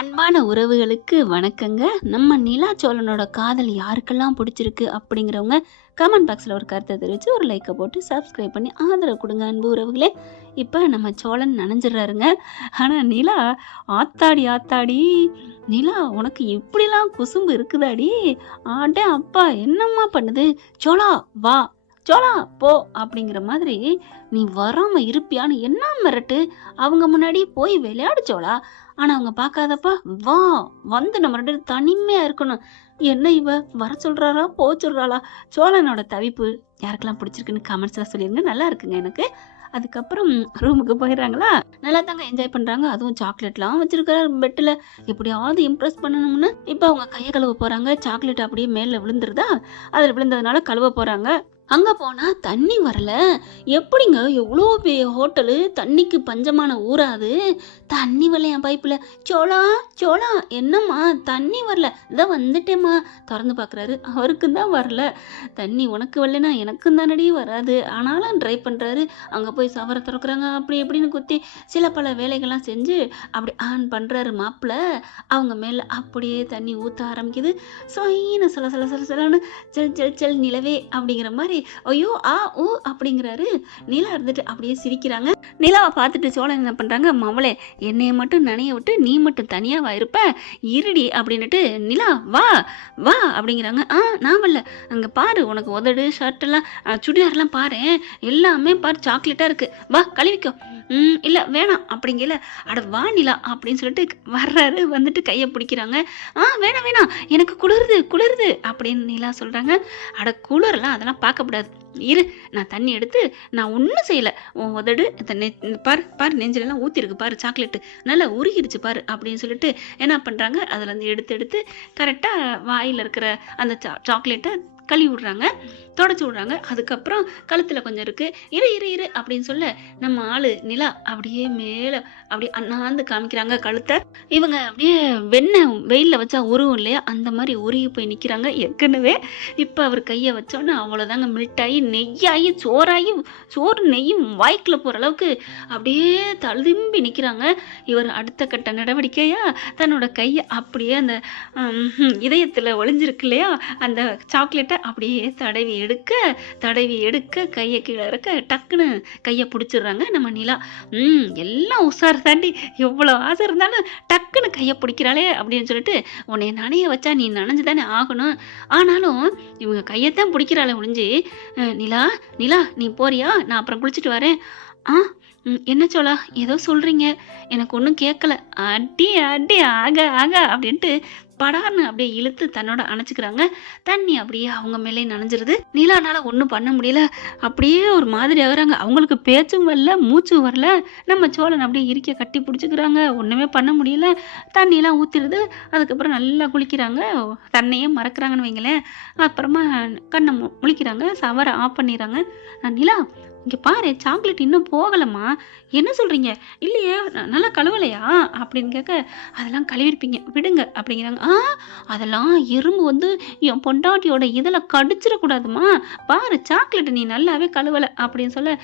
அன்பான உறவுகளுக்கு வணக்கங்க. நம்ம நிலா சோழனோட காதல் யாருக்கெல்லாம் பிடிச்சிருக்கு அப்படிங்கிறவங்க கமெண்ட் பாக்ஸில் ஒரு கருத்தை தெரிவித்து ஒரு லைக்கை போட்டு சப்ஸ்கிரைப் பண்ணி ஆதரவு கொடுங்க அன்பு உறவுகளே. இப்போ நம்ம சோழன் நனைஞ்சிடறாருங்க. ஆனால் நிலா ஆத்தாடி ஆத்தாடி நிலா உனக்கு இப்படிலாம் குசும்பு இருக்குதாடி, ஆட்டே அப்பா என்னம்மா பண்ணுது, சோழா வா சோழா போ அப்படிங்கிற மாதிரி நீ வராம இருப்பியான்னு என்ன மிரட்டு, அவங்க முன்னாடி போய் விளையாடு சோழா. ஆனா அவங்க பார்க்காதப்பா வா வந்து நம்ம ரெண்டு பேரும் தனிமையா இருக்கணும். என்ன இவ வர சொல்றாரா போ சொல்றாளா? சோழனோட தவிப்பு யாருக்கெல்லாம் பிடிச்சிருக்குன்னு கமெண்ட்ஸ்ல சொல்லிருங்க, நல்லா இருக்குங்க எனக்கு. அதுக்கப்புறம் ரூமுக்கு போயிடுறாங்களா, நல்லா தாங்க என்ஜாய் பண்றாங்க. அதுவும் சாக்லேட்லாம் வச்சிருக்காரு பெட்டில், எப்படியாவது இம்ப்ரெஸ் பண்ணணும்னு. இப்போ அவங்க கையை கழுவ போறாங்க, சாக்லேட் அப்படியே மேல விழுந்துருதா, அதில் விழுந்ததுனால கழுவ போறாங்க. அங்க போனா தண்ணி வரல. எப்படிங்க எவ்வளோ பெரிய ஹோட்டலு, தண்ணிக்கு பஞ்சமான ஊராது, தண்ணி வரலையா பைப்புல? சோளா சோளா என்னம்மா தண்ணி வரல? இதான் வந்துட்டேம்மா. திறந்து பார்க்குறாரு, அவருக்கும் தான் வரல தண்ணி. உனக்கு வரலனா எனக்கும் தானடி வராது. ஆனாலும் ட்ரை பண்ணுறாரு. அங்கே போய் சவரை திறக்கிறாங்க, அப்படி எப்படின்னு குத்தி சில பல வேலைகள்லாம் செஞ்சு அப்படி ஆன் பண்ணுறாரு மாப்பிள்ள. அவங்க மேலே அப்படியே தண்ணி ஊற்ற ஆரம்பிக்குது. சொயின்னு சில சில சில சிலன்னு செல் செல் செல் நிலவே அப்படிங்கிற மாதிரி ஐயோ ஆ ஊ அப்படிங்கிறாரு. நிலா இருந்துட்டு அப்படியே சிரிக்கிறாங்க. நிலாவை பார்த்துட்டு சோழன் என்ன பண்றாங்க, மவளே என்னைய மட்டும் நனைய விட்டு நீ மட்டும் தனியாவா இருப்ப, இருடி அப்படின்னுட்டு நிலா வா வா அப்படிங்கிறாங்க. நான் வரல, அங்கே பாரு உனக்கு உதடு ஷர்ட்டெல்லாம் சுடிதார்லாம் பாரு, எல்லாமே பாரு சாக்லேட்டாக இருக்கு, வா கழுவிக்கோ. இல்லை வேணாம் அப்படிங்கல, அட வா நிலா அப்படின்னு சொல்லிட்டு வர்றாரு. வந்துட்டு கையை பிடிக்கிறாங்க. வேணாம் வேணாம் எனக்கு குளிருது குளிருது அப்படின்னு நிலா சொல்கிறாங்க. அட குளிரெல்லாம் அதெல்லாம் பார்க்கக்கூடாது, இரு நான் தண்ணி எடுத்து, நான் ஒன்றும் செய்யலை, உன் உதடு பாரு பாரு நெஞ்சிலெல்லாம் ஊற்றிருக்கு பாரு, சாக்லேட்டு நல்லா உருகிடுச்சு பாரு அப்படின்னு சொல்லிட்டு என்ன பண்ணுறாங்க, அதில் வந்து எடுத்து எடுத்து கரெக்டாக வாயில் இருக்கிற அந்த சாக்லேட்டை கழுவி விடுறாங்க, தொடச்சி விடுறாங்க. அதுக்கப்புறம் கழுத்தில் கொஞ்சம் இருக்குது, இரு இரு இரு அப்படின்னு சொல்ல நம்ம ஆள் நிலா அப்படியே மேலே அப்படியே அண்ணாந்து காமிக்கிறாங்க கழுத்தை. இவங்க அப்படியே வெண்ணெய் வெயிலில் வச்சா உருவும் இல்லையா, அந்த மாதிரி உருகி போய் நிற்கிறாங்க ஏற்கனவே. இப்போ அவர் கையை வச்சோன்னே அவ்வளோதாங்க மில்ட்டாகி நெய்யாகி சோறாகி சோறு நெய்யும் வாய்க்குள்ள போகிற அளவுக்கு அப்படியே தழும்பி நிற்கிறாங்க. இவர் அடுத்த கட்ட நடவடிக்கையா தன்னோட கையை அப்படியே அந்த இதயத்தில் ஒளிஞ்சிருக்கு இல்லையா அந்த சாக்லேட்டை அப்படியே தடவி எடுக்க கையை கீழே இருக்க டக்குன்னு கையை பிடிச்சிடுறாங்க நம்ம நிலா. எல்லாம் உஷார் தாண்டி, எவ்வளோ ஆசை இருந்தாலும் டக்குன்னு கையை பிடிக்கிறாளே அப்படின்னு சொல்லிட்டு, உன்னை நனைய வச்சா நீ நனைஞ்சு தானே ஆகணும். ஆனாலும் இவங்க கையைத்தான் பிடிக்கிறாளே ஒழிஞ்சு, நிலா நிலா நீ போறியா, நான் அப்புறம் குளிச்சுட்டு வரேன். என்ன சோழா ஏதோ சொல்றீங்க, எனக்கு ஒன்றும் கேட்கல. அடி அடி ஆக ஆக அப்படின்ட்டு படார்னு அப்படியே இழுத்து தன்னோட அணைச்சிக்கிறாங்க. தண்ணி அப்படியே அவங்க மேலே நனைஞ்சிருது. நிலானால ஒன்றும் பண்ண முடியல, அப்படியே ஒரு மாதிரி ஆகுறாங்க. அவங்களுக்கு பேச்சும் வரல மூச்சும் வரல. நம்ம சோழன் அப்படியே இறுக்கிய கட்டி பிடிச்சிக்கிறாங்க, ஒன்றுமே பண்ண முடியல. தண்ணியெல்லாம் ஊற்றிடுது. அதுக்கப்புறம் நல்லா குளிக்கிறாங்க, தன்னையே மறக்கிறாங்கன்னு வைங்களேன். அப்புறமா கண்ணை முழிக்கிறாங்க, சவரை ஆஃப் பண்ணிடுறாங்க. நிலா இங்கே பாரு சாக்லேட் இன்னும் போகலம்மா, என்ன சொல்கிறீங்க? இல்லையே நல்லா கழுவலையா அப்படின்னு கேட்க, அதெல்லாம் கழுவிருப்பீங்க விடுங்க அப்படிங்கிறாங்க. அதெல்லாம் எறும்பு வந்து என் பொண்டாட்டியோட இதில் கடிச்சிடக்கூடாதுமா, பாரு சாக்லேட்டு நீ நல்லாவே கழுவலை அப்படின்னு சொல்ல,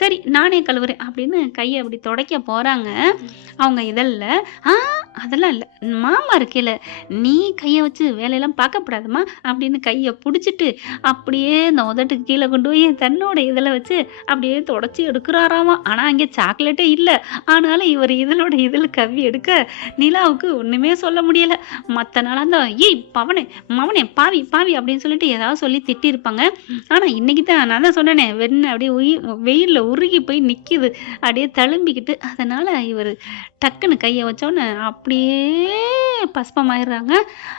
சரி நானே கழுவுறேன் அப்படின்னு கையை அப்படி துடைக்க போகிறாங்க அவங்க இதழில். அதெல்லாம் இல்லை மாமா இருக்கையில் நீ கையை வச்சு வேலையெல்லாம் பார்க்கப்படாதுமா அப்படின்னு கையை பிடிச்சிட்டு அப்படியே இந்த உதட்டுக்கு கீழே கொண்டு போய் தன்னோட இதில் வச்சு அப்படியே தொடச்சி எடுக்கிறாராமா. ஆனால் அங்கே சாக்லேட்டே இல்லை. ஆனாலும் இவர் இதழோட இதில் கவ்வி எடுக்க நிலாவுக்கு ஒன்றுமே சொல்ல முடியலை. மற்ற நாளாக தான் ஏய் பவனே மவனே பாவி பாவி அப்படின்னு சொல்லிட்டு ஏதாவது சொல்லி திட்டிருப்பாங்க. ஆனால் இன்னைக்கு தான் நான் தான் சொன்னேனே, வெண்ணெய் அப்படியே வெயிலில் உருகி போய் நிற்கிது அப்படியே தழும்பிக்கிட்டு. அதனால் இவர் டக்குன்னு கையை வச்சோன்னே அப்படியே பஸ்பமாயிடுறாங்க.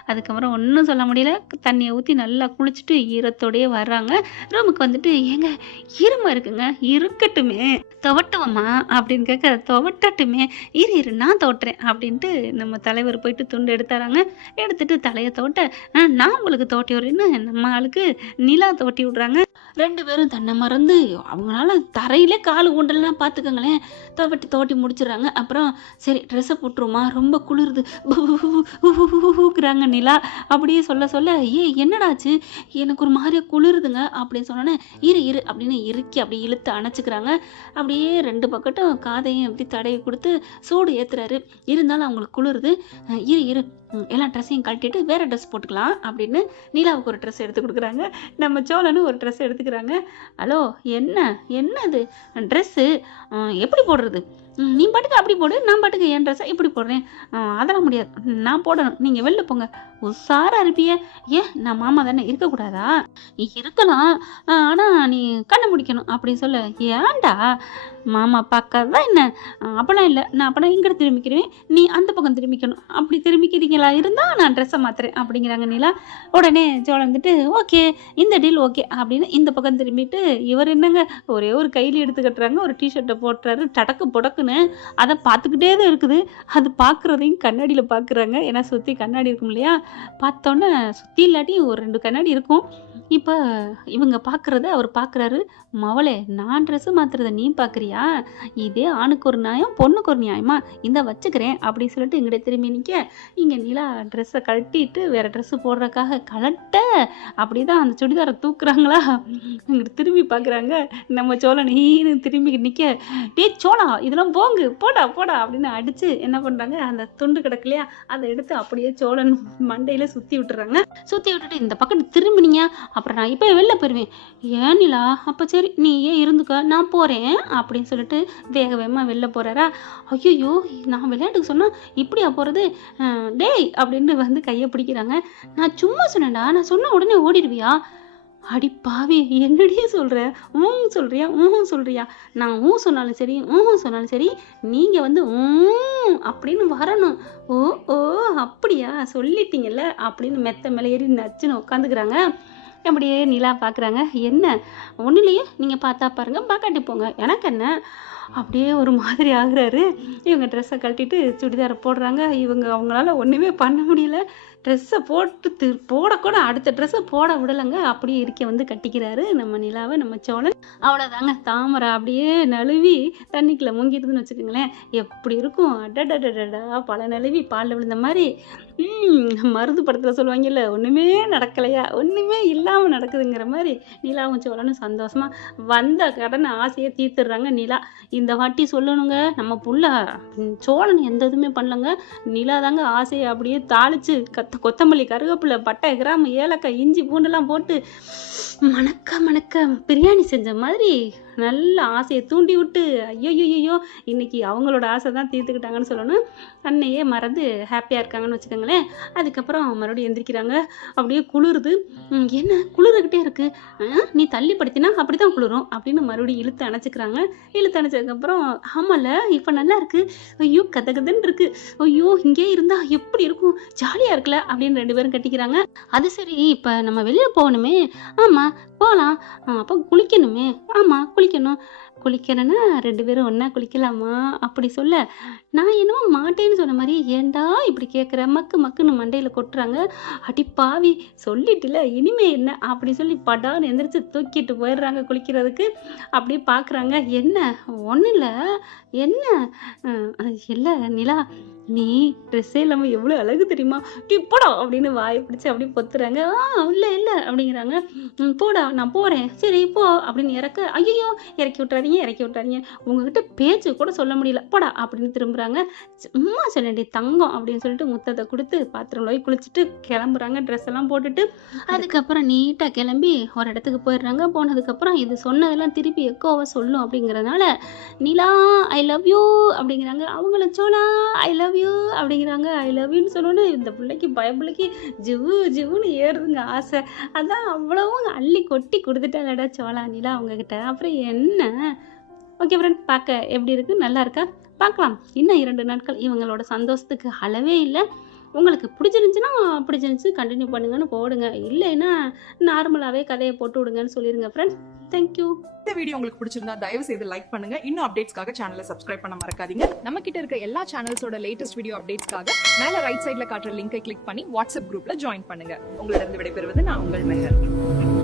அதுக்கப்புறம் ஒன்றும் சொல்ல முடியல, தண்ணியை ஊற்றி நல்லா குளிச்சுட்டு ஈரத்தோடையே வர்றாங்க. ரூமுக்கு வந்துட்டு ஏங்க ஈரமாக இருக்குங்க, இருக்கட்டுமே துவட்டுவோம்மா அப்படின்னு கேட்க, துவட்டட்டுமே இரு நான் தோட்டுறேன் அப்படின்ட்டு நம்ம தலைவர் போயிட்டு துண்டு எடுத்துறாங்க. எடுத்துட்டு தலையை தோட்ட நான் உங்களுக்கு தோட்டி விடுறேன்னு நம்ம ஆளுக்கு நிலா தோட்டி விடுறாங்க. ரெண்டு பேரும் தன்னை மறந்து அவங்களால தரையிலே கால் ஊண்டலாம் பார்த்துக்கோங்களேன், தோட்டி முடிச்சிடுறாங்க. அப்புறம் சரி ட்ரெஸ்ஸை போட்டுருமா ரொம்ப குளிருது ஊக்குறாங்க நிலா. அப்படியே சொல்ல சொல்ல என்னடாச்சு, எனக்கு ஒரு மாதிரியா குளிருதுங்க அப்படின்னு சொன்னோன்னே, இரு இரு அப்படின்னு இறுக்கி அப்படியே இழுத்து அணைச்சிக்கிறாங்க. அப்படியே 2 பக்கட்டும் காதையும் அப்படி தடவி கொடுத்து சூடு ஏத்துறாரு. இருந்தாலும் அவங்களுக்கு குளிருது. இரு இரு எல்லா ட்ரெஸ்ஸையும் கழட்டிட்டு வேற ட்ரெஸ் போட்டுக்கலாம் அப்படின்னு நிலாவுக்கு ஒரு ட்ரெஸ் எடுத்து கொடுக்குறாங்க. நம்ம சோழனும் ஒரு ட்ரெஸ் எடுத்துக்கிறாங்க. ஹலோ என்ன என்னது ட்ரெஸ்ஸு எப்படி போடுறது? நீ பாட்டுக்கு அப்படி போடு, நான் பாட்டுக்கு என் ட்ரெஸ்ஸை இப்படி போடுறேன். அதெல்லாம் முடியாது, நான் போடணும், நீங்கள் வெளில போங்க. உஷாராக இருப்பிய. ஏன் நான் மாமா தானே, இருக்கக்கூடாதா? இருக்கலாம், ஆனால் நீ கண்ணை முடிக்கணும் அப்படின்னு சொல்ல. ஏன்டா மாமா பார்க்காத தான் என்ன? அப்போலாம் இல்லை, நான் அப்போனா இங்கிட்ட திரும்பிக்கிறேன், நீ அந்த பக்கம் திரும்பிக்கணும். அப்படி திரும்பிக்கிறீங்களா இருந்தால் நான் ட்ரெஸ்ஸை மாத்துறேன் அப்படிங்கிறாங்க நிலா. உடனே சோழன் வந்துட்டு ஓகே இந்த டீல் ஓகே அப்படின்னு இந்த பக்கம் திரும்பிட்டு, இவர் என்னங்க ஒரே ஒரு கையில் எடுத்து கட்டுறாங்க, ஒரு டிஷர்ட்டை போட்டுறாரு, டடக்கு புடக்குன்னு அதை பார்த்துக்கிட்டே தான் இருக்குது. அது பார்க்குறதையும் கண்ணாடியில் பார்க்குறாங்க. ஏன்னா சுற்றி கண்ணாடி இருக்கும் இல்லையா? பார்த்தோன்னே சுற்றி இல்லாட்டி ஒரு 2 கண்ணாடி இருக்கும். இப்போ இவங்க பார்க்குறத அவர் பார்க்குறாரு. மவளே, நான் ட்ரெஸ்ஸு மாற்றுறத நீ பார்க்குறியா? இதே ஆணுக்கு ஒரு நியாயம் பொண்ணுக்கு ஒரு நியாயமா? இந்த வச்சுக்கிறேன் அப்படின்னு சொல்லிட்டு இங்கிட்ட திரும்பி நிற்க, இங்கே நிலா ட்ரெஸ்ஸை கழட்டிட்டு வேறு ட்ரெஸ்ஸு போடுறதுக்காக கலட்ட அப்படி தான் அந்த சுடிதாரை தூக்குறாங்களா, இங்கிட்ட திரும்பி பார்க்குறாங்க. நம்ம சோழன் ஈன்னு திரும்பி நிற்க, டே சோழா இதெல்லாம் போங்கு போடா போடா அப்படின்னு அடித்து என்ன பண்ணுறாங்க, அந்த துண்டு கிடக்கு இல்லையா அதை எடுத்து அப்படியே சோழன் மண்டையில் சுற்றி விட்டுறாங்க. சுற்றி விட்டுட்டு இந்த பக்கம் திரும்பினீங்க அப்புறம் நான் இப்போ வெளில போயிடுவேன். ஏன் நிலா? அப்போ சரி நீ ஏன் இருந்துக்க, நான் போகிறேன் அப்படின்னு சொல்லிட்டு வேக வேகமாக வெளில போகிறாரா. ஐயோ நான் விளையாட்டுக்கு சொன்னால் இப்படியா போகிறது? டேய் அப்படின்னு வந்து கையை பிடிக்கிறாங்க. நான் சும்மா சொன்னேன்டா, நான் சொன்ன உடனே ஓடிடுவியா? அடி பாவி, என்னடியே சொல்கிற? சொல்கிறியா சொல்கிறியா? நான் சொன்னாலும் சரி சொன்னாலும் சரி நீங்கள் வந்து அப்படின்னு வரணும். ஓ ஓ அப்படியா, சொல்லிட்டீங்கல்ல அப்படின்னு மெத்த மேலே ஏறி நச்சுன்னு உட்காந்துக்கிறாங்க. அப்படியே நிலா பார்க்குறாங்க. என்ன ஒன்றும் இல்லையே, நீங்கள் பார்த்தா பாருங்க, பார்க்காட்டி போங்க, எனக்கு என்ன? அப்படியே ஒரு மாதிரி ஆகுறாரு. இவங்க ட்ரெஸ்ஸை கழட்டிட்டு சுடிதாரை போடுறாங்க. அவங்களால ஒன்றுமே பண்ண முடியல. ட்ரெஸ்ஸை போட்டு போடக்கூட அடுத்த ட்ரெஸ்ஸை போட விடலைங்க. அப்படியே இருக்க வந்து கட்டிக்கிறாரு நம்ம நிலாவை நம்ம சோழன். அவ்வளோதாங்க, தாமரை அப்படியே நழுவி தண்ணிக்குள்ளே முங்கிடுதுன்னு வச்சுக்கோங்களேன். எப்படி இருக்கும்? அடடடடா, பல நழுவி பாலில் விழுந்த மாதிரி. மருது படத்தில் சொல்லுவாங்கல்ல, ஒன்றுமே நடக்கலையா, ஒன்றுமே இல்லாமல் நடக்குதுங்கிற மாதிரி நிலாவும் சோழனும் சந்தோஷமாக வந்த கடனை ஆசையை தீர்த்துடுறாங்க. நிலா இந்த வாட்டி சொல்லணுங்க, நம்ம புள்ள சோழன் எந்த இதுவுமே பண்ணலங்க. நிலா தாங்க ஆசையை அப்படியே தாளித்து கொத்தமல்லி கருவேப்பிலை பட்டை கிராமம் ஏலக்காய் இஞ்சி பூண்டெல்லாம் போட்டு மணக்க பிரியாணி செஞ்ச மாதிரி நல்ல ஆசையை தூண்டி விட்டு, ஐயோ இன்னைக்கு அவங்களோட ஆசை தான் தீர்த்துக்கிட்டாங்கன்னு சொல்லணும். அன்னையே மறந்து ஹாப்பியாக இருக்காங்கன்னு வச்சுக்கோங்களேன். அதுக்கப்புறம் மறுபடியும் எந்திரிக்கிறாங்க. அப்படியே குளிருது. என்ன குளிர்கிட்டே இருக்கு? நீ தள்ளி படுத்தினா அப்படி தான் குளிரும் அப்படின்னு மறுபடியும் இழுத்து அணைச்சிக்கிறாங்க. இழுத்து அணைச்சதுக்கப்புறம் ஆமாம்ல இப்போ நல்லா இருக்கு, ஐயோ கதன்னு இருக்கு, ஐயோ இங்கே இருந்தால் எப்படி இருக்கும், ஜாலியாக இருக்குல்ல அப்படின்னு 2 பேரும் கட்டிக்கிறாங்க. அது சரி, இப்போ நம்ம வெளியே போகணுமே. ஆமாம் போகலாம். அப்போ குளிக்கணுமே. ஆமாம் குளிக்கணும்னா 2 பேரும் ஒன்றா குளிக்கலாமா அப்படி சொல்ல, நான் என்னமோ மாட்டேன்னு சொன்ன மாதிரி ஏண்டா இப்படி கேட்குற, மக்குன்னு மண்டையில் கொட்டுறாங்க. அடி பாவி, சொல்லிட்டுல இனிமே என்ன அப்படி சொல்லி படான்னு எந்திரிச்சு தூக்கிட்டு போயிடுறாங்க குளிக்கிறதுக்கு. அப்படியே பார்க்குறாங்க. என்ன ஒன்றும் இல்லை, என்ன இல்லை நிலா, நீ ட்ரெஸ்ஸே இல்லாமல் எவ்வளோ அழகு தெரியுமா, போடா அப்படின்னு வாயை பிடிச்சி அப்படியே பொத்துறாங்க. இல்லை அப்படிங்கிறாங்க. போடா நான் போகிறேன், சரி போ அப்படின்னு ஐயோ இறக்கி விட்றாதீங்க, உங்ககிட்ட பேச்சு கூட சொல்ல முடியல, போடா அப்படின்னு திரும்புகிறாங்க. சும்மா சொல்லி தங்கம் அப்படின்னு சொல்லிட்டு முத்தத்தை கொடுத்து பாத்திரம்ல போய் குளிச்சுட்டு கிளம்புறாங்க ட்ரெஸ் எல்லாம் போட்டுட்டு. அதுக்கப்புறம் நீட்டாக கிளம்பி ஒரு இடத்துக்கு போயிடுறாங்க. போனதுக்கப்புறம் இது சொன்னதெல்லாம் திருப்பி எக்கோவை சொல்லும் அப்படிங்கிறதுனால நிலா ஐ லவ் யூ அப்படிங்கிறாங்க. அவங்கள சோழா ஐ லவ் யூ அப்படிங்கிறாங்க. ஐ லவ் யூன்னு சொன்னோன்னு இந்த பிள்ளைக்கு ஜிவுன்னு ஏறுதுங்க ஆசை. அதான் அவ்வளவும் அள்ளி கொட்டி கொடுத்துட்டாங்கடா சோழா நிலா அவங்கக்கிட்ட. அப்புறம் என்ன? ஓகே ஃப்ரெண்ட், பார்க்க எப்படி இருக்குது, நல்லா இருக்கா? பார்க்கலாம். இன்னும் 2 நாட்கள் இவங்களோட சந்தோஷத்துக்கு அளவே இல்லை. உங்களுக்கு பிடிச்சிருந்துச்சு கண்டினியூ பண்ணுங்கன்னு போடுங்க, இல்லைன்னா நார்மலாகவே கதையை போட்டு விடுங்கன்னு சொல்லிடுங்க ஃப்ரெண்ட்ஸ். தேங்க்யூ. இந்த வீடியோ உங்களுக்கு பிடிச்சிருந்தா தயவு செய்து லைக் பண்ணுங்க. இன்னும் அப்டேட்ஸ்க்காக சேனலை சப்ஸ்கிரைப் பண்ண மறக்காதீங்க. நம்ம கிட்ட இருக்க எல்லா சேனல்ஸோட லேட்டஸ்ட் வீடியோ அப்டேட்ஸ்க்காக மேல ரைட் சைட்ல காட்டுற லிங்கை கிளிக் பண்ணி வாட்ஸ்அப் குரூப்ல ஜாயின் பண்ணுங்க. உங்களிடம் விடைபெறுவது நான் உங்கள் மெஹர்.